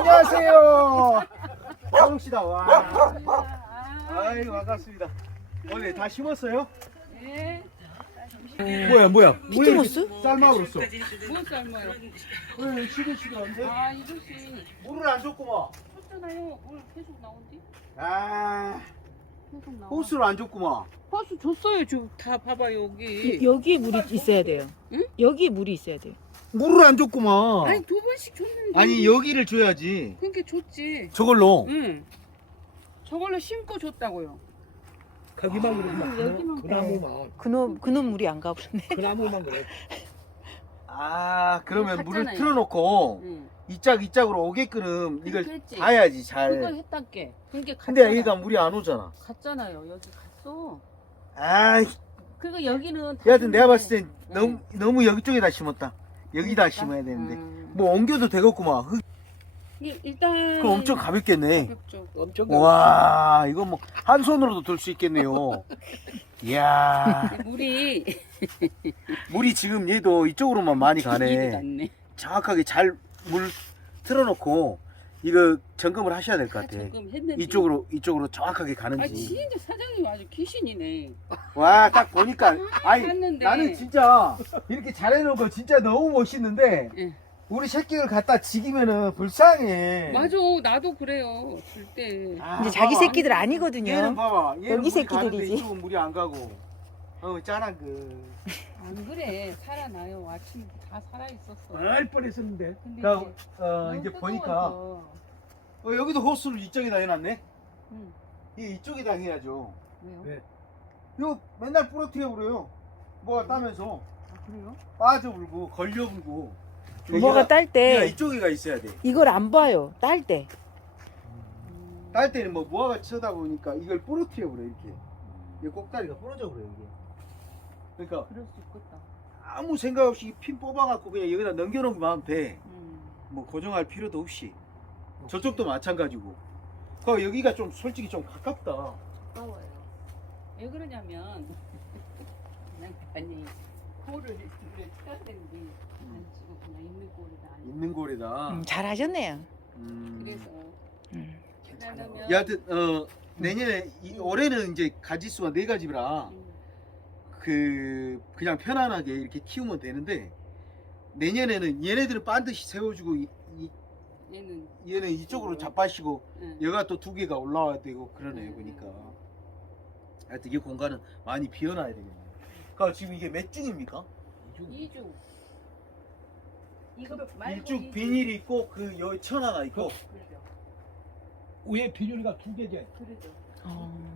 안녕하세요. 한옥씨다 와. 아이고 반갑습니다. 오늘 다 심었어요? 네. 뭐야 뭐야? 피트모스? 삶아버렸어. 뭔 삶아요? 왜 시들시들한데? 아 이것이 물을 안 줬구만. 줬잖아요. 뭘 계속 나온디? 아 계속 나와. 호스를 안 줬구만. 호수 줬어요. 지금 다 봐봐 여기. 여기 물이 있어야 돼요. 응? 여기 물이 있어야 돼요. 물을 안 줬구만. 아니 두 번씩 줬는데. 아니 여기를 줘야지. 그렇게 줬지. 저걸로. 응. 저걸로 심고 줬다고요. 거기만 아, 그러면 여기만 그 나무만 그놈 그놈 물이 안 가버렸네. 그 나무만 그래. 아 그러면 물을 갔잖아요. 틀어놓고 응. 이짝 이 짝으로 오게끔 이걸 그랬지. 봐야지 그걸 잘. 했단게. 그러니까 근데 갔잖아. 여기가 물이 안 오잖아. 갔잖아요. 여기 갔어. 아, 그리고 여기는. 다 여하튼 내가 봤을 땐 응. 너무 너무 여기 쪽에다 심었다. 여기다 심어야 되는데. 음. 뭐 옮겨도 되겠구만. 흙, 이- 일단. 그럼 엄청 가볍겠네. 가볍죠. 엄청 와, 이거 뭐 한 손으로도 들 수 있겠네요. 이야, 물이 물이 지금 얘도 이쪽으로만 많이 가네. 정확하게 잘 물 틀어놓고 이거 점검을 하셔야 될것다 같아. 했는데. 이쪽으로 이쪽으로 정확하게 아 가는지. 진짜 사장님 아주 귀신이네. 와, 딱 보니까 아니 봤는데. 나는 진짜 이렇게 잘해놓은 거 진짜 너무 멋있는데 예. 우리 새끼를 갖다 지기면은 불쌍해. 맞아 나도 그래요 줄 때. 아, 이제 자기 봐봐. 새끼들 얘는 아니거든요. 봐봐. 얘는 여기 물이 가는데 새끼들이지. 이쪽은 물이 안 가고. 어, 짠한 그. 안 그래 살아나요 아침부터 다 살아 있었어. 알 뻔했었는데. 근데 자, 이제 어, 너무 이제 뜨거워서. 보니까 어, 여기도 호스를 이쪽에다 해놨네. 응. 이 이쪽에다 해야죠. 왜요? 네. 이거 맨날 부러뜨려 버려요. 뭐가 따면서 아 그래요? 빠져 불고 걸려 불고. 뭐가 딸 얘가 때 이쪽에가 있어야 돼. 이걸 안 봐요. 딸 때. 음. 딸 때는 뭐 무화과 쳐다 보니까 이걸 부러뜨려 버려 이렇게. 이 꼭다리가 부러져 버려 이게. 그러니까 그럴 수 있겠다. 아무 생각 없이 핀 뽑아갖고 그냥 여기다 넘겨놓으면 하면 돼. 음. 뭐 고정할 필요도 없이. 저쪽도 마찬가지고. 그 여기가 좀 솔직히 좀 가깝다. 가까워요. 왜 그러냐면 그냥 아니 코를 이렇게 치닫는데 난 지금 그냥 있는 꼴이다. 있는 고래다. 음, 잘하셨네요. 음. 그래서 음. 그러려면 여하튼 어 내년에 이, 올해는 이제 가지수가 네 가지라 음, 그 그냥 편안하게 이렇게 키우면 되는데 내년에는 얘네들은 반드시 세워주고 이, 이- 얘는 얘는 이쪽으로 잡아시고 응. 얘가 또 두 개가 올라와야 되고 그러네요 음. 보니까 하여튼 이 공간은 많이 비워놔야 되겠네요 그러니까 지금 이게 몇 중입니까? 이중. 이거 말고 일중 이중. 비닐이 있고 그 여기 천 하나 있고 그러죠. 위에 비닐가 두 개제. 그러죠. 어.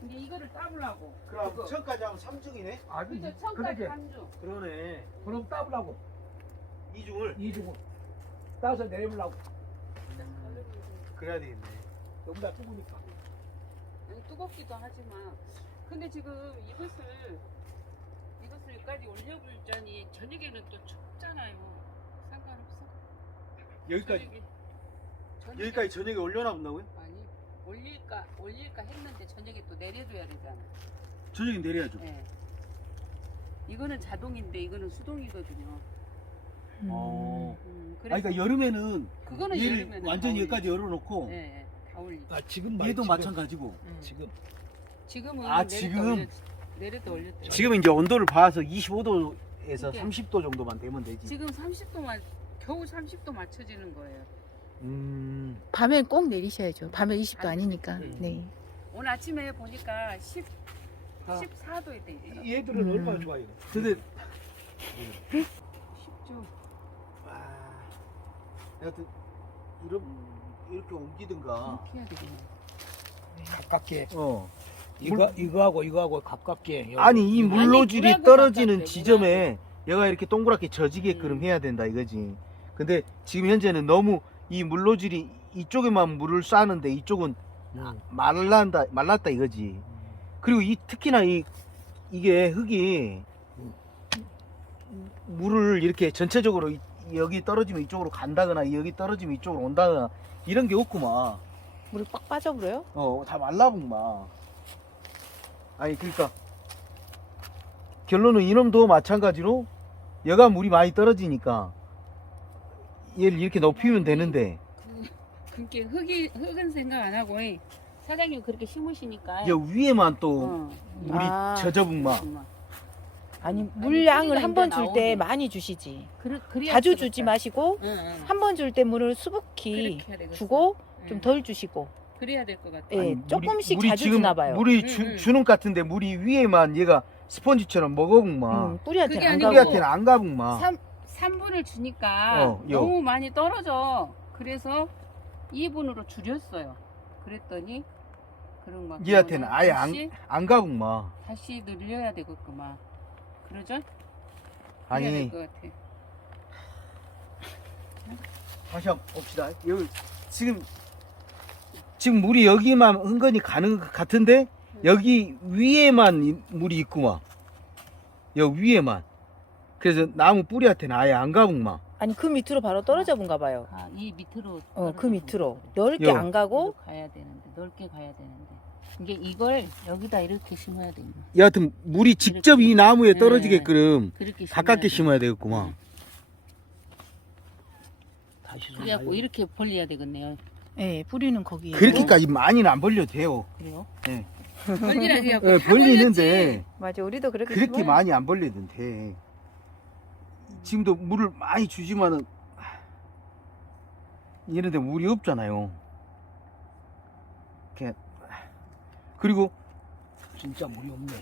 근데 이거를 따보려고. 그럼 그거. 천까지 하면 3중이네? 아니 그죠? 천까지. 한 중. 그러네 그럼 따보라고. 이중을 이주고 따서 내려보려고. 그래야 되겠네 너무 다 뜨거우니까. 아니, 뜨겁기도 하지만 근데 지금 이것을 이것을 여기까지 올려불자니 저녁에는 또 춥잖아요. 상관없어. 여기까지 저녁에, 저녁에- 여기까지 저녁에 올려놔 본다고요? 아니 올릴까 올릴까 했는데 저녁에 또 내려줘야 되잖아. 저녁에 내려야죠 예. 이거는 자동인데 이거는 수동이거든요. 음. 어. 음, 아 그래서 그러니까 여름에는 그거는 얘를 여름에는 완전히 다 여기까지 열어놓고. 예, 예, 다 올리지. 아 지금 말- 얘도 지금. 마찬가지고 음. 지금 지금은 아, 내렸다 지금? 올렸, 내렸다 올렸다. 지금 이제 온도를 봐서 25도에서 이게- 30도 정도만 되면 되지 지금 30도만 겨우 30도 맞춰지는 거예요. 음 밤에 꼭 내리셔야죠. 밤에 20도 아니니까. 음. 네. 오늘 아침에 보니까 10 아. 14도에 돼 있더라고. 얘들은 음. 얼마나 좋아요. 근데 쉽죠. 아, 하여튼 이런 이렇게 옮기든가 이렇게 해야 되겠네. 가깝게 어 이거 이거하고 이거하고 가깝게. 여기. 아니 이 아니, 물로줄이 물하고 떨어지는 가깝대, 지점에 얘가 이렇게 동그랗게 져지게끔 음. 해야 된다 이거지 근데 지금 현재는 너무 이 물로줄이 이쪽에만 물을 쏴는데 이쪽은 음. 말란다 말랐다 이거지 그리고 이 특히나 이 이게 흙이 물을 이렇게 전체적으로 이- 여기 떨어지면 이쪽으로 간다거나 여기 떨어지면 이쪽으로 온다거나 이런 게 없구만 물이 꽉 빠져버려요? 어 다 말라붙마 아니 그러니까 결론은 이놈도 마찬가지로 여가 물이 많이 떨어지니까 얘를 이렇게 높이면 되는데 그 그렇게 흙이 흙은 생각 안 하고 이 사장님 그렇게 심으시니까. 여 위에만 또 어. 물이 아. 젖어붙마. 아니 아니, 물량을 한번 이제 줄때 나오네. 많이 주시지. 그래, 그래야 자주 되겠다. 주지 마시고 응, 응. 한 번 줄 때 물을 수북히 그렇게 해야 되겠어. 주고 응. 좀 덜 주시고. 그래야 될 것 같아. 예, 아니, 물이- 조금씩 물이 자주 지금 주나 봐요. 물이 응, 주, 응. 주는 것 같은데 물이 위에만 얘가 스펀지처럼 먹어붙마. 음, 뿌리한테는 그게 안 아니고 가고. 안. 3, 3분을 주니까 어, 요. 너무 많이 떨어져. 그래서 2분으로 줄였어요. 그랬더니 그런 거. 얘한테는 아예 안, 다시, 안 가붙마. 다시 늘려야 되겠구만. 그러죠? 아니 될것 같아. 다시 한번 봅시다. 여기 지금 지금 물이 여기만 은근히 가는 것 같은데 여기 위에만 이- 물이 있구만. 여기 위에만. 그래서 나무 뿌리한테는 아예 안 가붙마. 아니 그 밑으로 바로 떨어져 본가 봐요. 아, 이 밑으로. 어, 그 떨어져 밑으로. 넓게 요. 안 가고 가야 되는데 넓게 가야 되는데 이게 이걸 여기다 이렇게 심어야 돼. 여하튼 물이 직접 이 나무에 네. 떨어지게끔 그렇게 심어야 가깝게 돼. 심어야 되겠구만. 다시 좀 그래갖고 봐요. 이렇게 벌려야 되겠네요. 예, 뿌리는 거기에. 그렇게까지 많이는 안 벌려도 돼요. 그래요? 네. 벌리라 그래갖고 예, 다 벌리는데 맞아, 우리도 그렇게 그렇게. 많이 안 벌려도 돼. 지금도 물을 많이 주지만은 이런데 물이 없잖아요. 이렇게 그리고 진짜 물이 없네.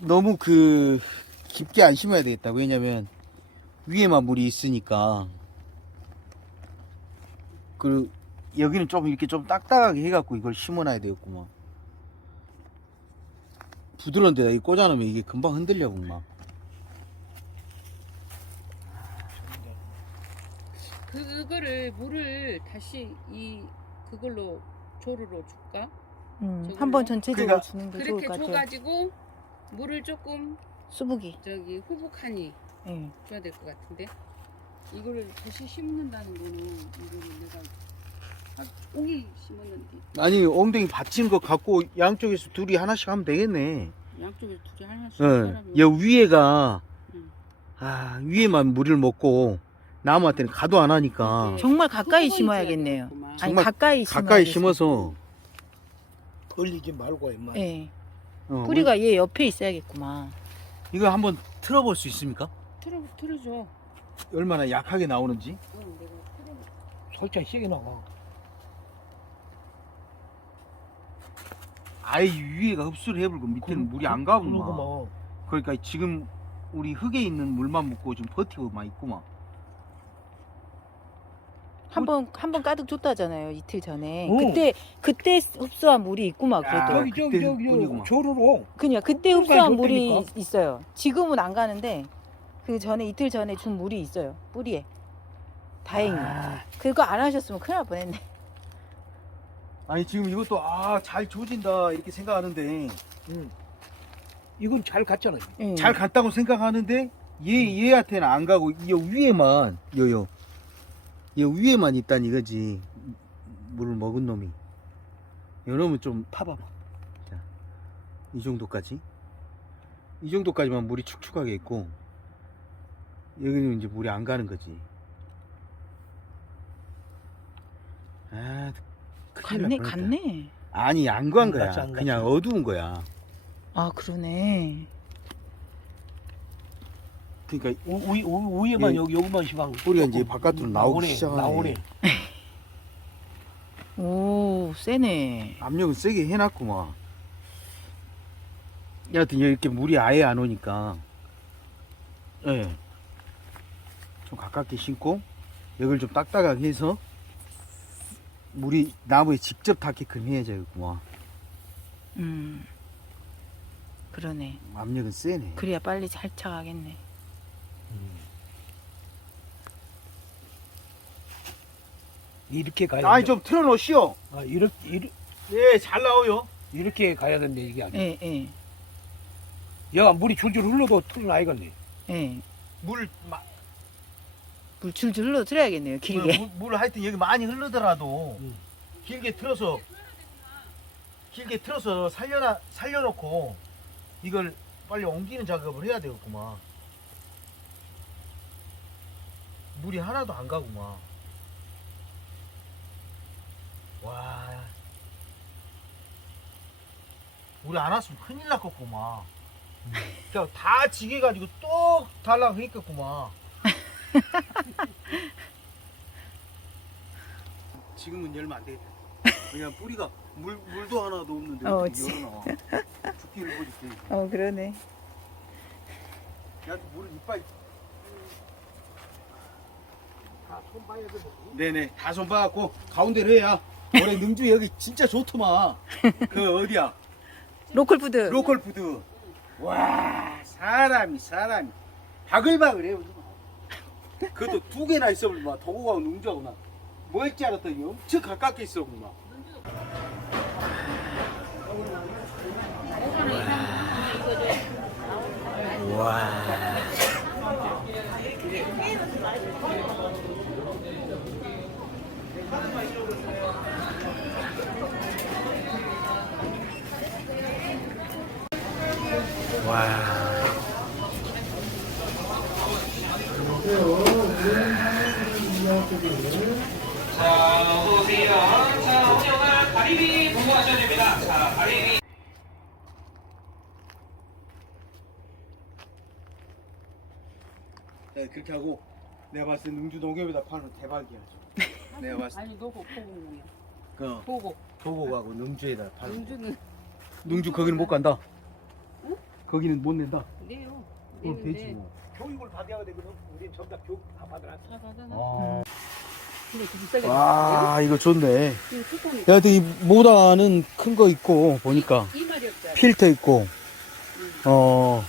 너무 그 깊게 안 심어야 되겠다. 왜냐면 위에만 물이 있으니까. 그 여기는 좀 이렇게 좀 딱딱하게 해갖고 이걸 심어놔야 되겠구만. 부드러운 데다 이 꽂아놓으면 이게 금방 흔들려 막. 그거를 물을 다시 이 그걸로 조르로 줄까? 음, 저걸로? 한번 전체적으로 그러니까 주는 게 좋을 그렇게 것 같아요. 줘가지고 물을 조금 수북이. 저기 후복하니 예. 줘야 될 것 같은데 이거를 다시 심는다는 거는 이거는 내가 한 종이 심었는데 아니 엉덩이 받친 거 갖고 양쪽에서 둘이 하나씩 하면 되겠네. 양쪽에 둘이 하나씩 예. 사람이 여 위에가 응. 아 위에만 물을 먹고 나무한테는 가도 안 하니까 네. 정말 가까이 심어야겠네요. 아니 정말 가까이 심어야 가까이 심어서 벌리지 말고 임마. 예. 어, 뿌리가 얘 옆에 있어야겠구만. 이거 한번 틀어볼 수 있습니까? 틀어 틀어줘. 얼마나 약하게 나오는지. 응, 내가 틀어. 솔직히 나가. 아예 위에가 흡수를 해버리고 밑에는 물이 안 가고 막. 그러구만. 그러니까 지금 우리 흙에 있는 물만 먹고 좀 버티고만 있구만. 한번 한 번 가득 줬다잖아요 이틀 전에. 어. 그때 그때 흡수한 물이 있구만 야, 그래도. 저기 저기 그때 저기 뿐이구만. 저기 조르로. 그냥 그때 그러니까 흡수한 물이 줬다니까. 있어요. 지금은 안 가는데 그 전에 이틀 전에 준 물이 있어요 뿌리에. 다행히. 아, 그거 안 하셨으면 큰일 날 뻔했네. 아니 지금 이것도 아 잘 조진다 이렇게 생각하는데 응. 이건 잘 갔잖아. 예. 잘 갔다고 생각하는데 얘 얘한테는 안 가고 이 위에만 여요. 이 위에만 있단 이거지. 물을 먹은 놈이. 이놈은 좀 파봐봐. 자, 이 정도까지. 이 정도까지만 물이 축축하게 있고 여기는 이제 물이 안 가는 거지. 아, 갔네. 갔네. 아니 안간안 거야. 안 그냥. 어두운 거야. 아 그러네. 그러니까 우, 우, 우, 위에만 예. 여기 여기만 시방. 뿌리가 이제 바깥으로 나오기 나오네, 시작하네. 나오네. 오 세네. 압력은 세게 해놨구만. 여하튼 이렇게 물이 아예 안 오니까, 예. 좀 가깝게 심고, 여기를 좀 딱딱하게 해서, 물이 나무에 직접 닿게끔 해야겠구만. 음. 그러네. 압력은 세네. 그래야 빨리 잘 차가겠네. 이렇게 가야 아니. 좀 틀어놓으시오. 아, 이렇게, 이렇게 예, 잘 나와요. 이렇게 가야 된다 이게 아니야. 예 예. 얘가 물이 줄줄 흘러도 틀어놔야겠네. 예. 물, 마, 물 줄줄 흘러 들어야겠네요 길게. 물, 물 하여튼 여기 많이 흐르더라도, 음. 길게 틀어서, 길게 틀어서 살려놔, 살려놓고, 이걸 빨리 옮기는 작업을 해야 되겠구만. 물이 하나도 안 가구만. 와. 우리 안 왔으면 큰일 났겠구만. 그러니까 다 지게가지고 똑 달라고 했겠구만. 지금은 열면 안 되겠다. 그냥 뿌리가 물, 물도 하나도 없는데 어, 열어놔. 붓기를 보니까. 어, 그러네. 야, 물을 이빨 네네, 다 손 봐갖고 가운데로 해야. 올해 능주 여기 진짜 좋더만. 그 어디야? 로컬 푸드. 로컬 푸드. 와, 사람이 사람이 바글바글해요. 그것도 두 개나 있어버리면 도구하고 능주하고 나. 뭐 할지 알았더니 엄청 가깝게 있어구나. 와. 와. 자, 어서오세요. 자, 오늘 가리비 공부하셔야 됩니다. 자, 가리비. 네, 그렇게 하고 내가 봤을 때 능주 농협에다 파는 대박이야. 내가 봤을 아니 너고 보고야. 때그 보고. 도곡하고 능주에다 파는. 영주는 능주 거기는 못 간다. 거기는 못 낸다. 내요. 어, 내는데 되지 뭐. 교육을 받아야 되거든. 우린 전부 다 교육 다 받아놨어. 다 받아놔. 아, 근데 그 비싸게. 와 이거 좋네. 이거 야, 이 모다는 큰 거 있고 보니까 이 말이 없잖아. 필터 있고 어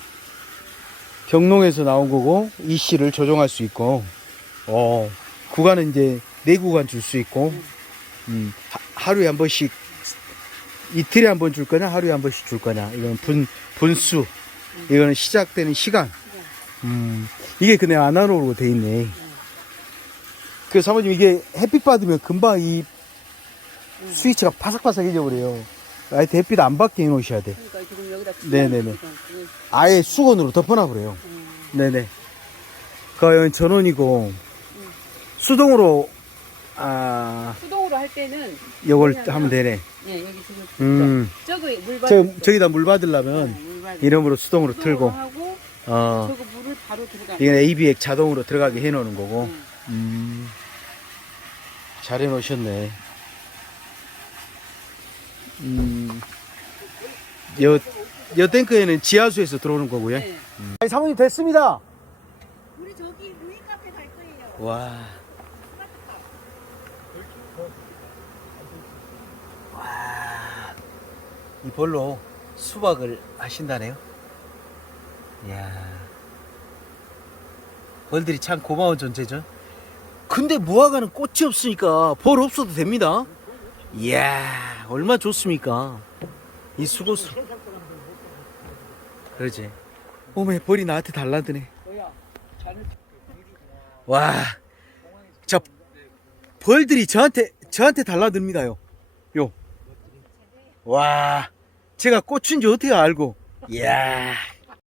경농에서 나온 거고 이 씨를 조정할 수 있고 어 구간은 이제 네 구간 줄 수 있고 음, 하, 하루에 한 번씩 이틀에 한 번 줄 거냐 하루에 한 번씩 줄 거냐. 이건 분 분수. 이거는 시작되는 시간. 음 이게 그냥 아날로그로 돼 있네. 그 사모님 이게 햇빛 받으면 금방 이 스위치가 바삭바삭해져 버려요. 아예 햇빛 안 받게 해놓으셔야 돼. 그러니까 지금 여기다 네네네. 아예 수건으로 덮어놔 버려요. 음, 네네. 그 전원이고 수동으로 아 수동 으로 할 때는 이걸 그냥 하면 되네. 예 여기 지금 음. 저거 물저 받을 저기다 물 받으려면 물 받을 이름으로 수동으로 수동으로 틀고 하고 어 저거 물을 바로 들어가. 이건 AB액 자동으로 들어가게 해 놓는 거고. 음. 음. 잘 해 놓으셨네. 음. 여, 여 탱크에는 지하수에서 들어오는 거고요. 네. 아니, 사모님 됐습니다. 우리 저기 루이 카페 갈 거예요. 와. 와. 이 벌로 수박을 하신다네요. 이야. 벌들이 참 고마운 존재죠. 근데 무화과는 꽃이 없으니까 벌 없어도 됩니다. 이야, 얼마 좋습니까? 이 수고수. 그러지. 어메, 벌이 나한테 달라드네. 와, 자 벌들이 저한테 저한테 달라듭니다요. 요. 와, 제가 꽃인지 어떻게 알고? 이야,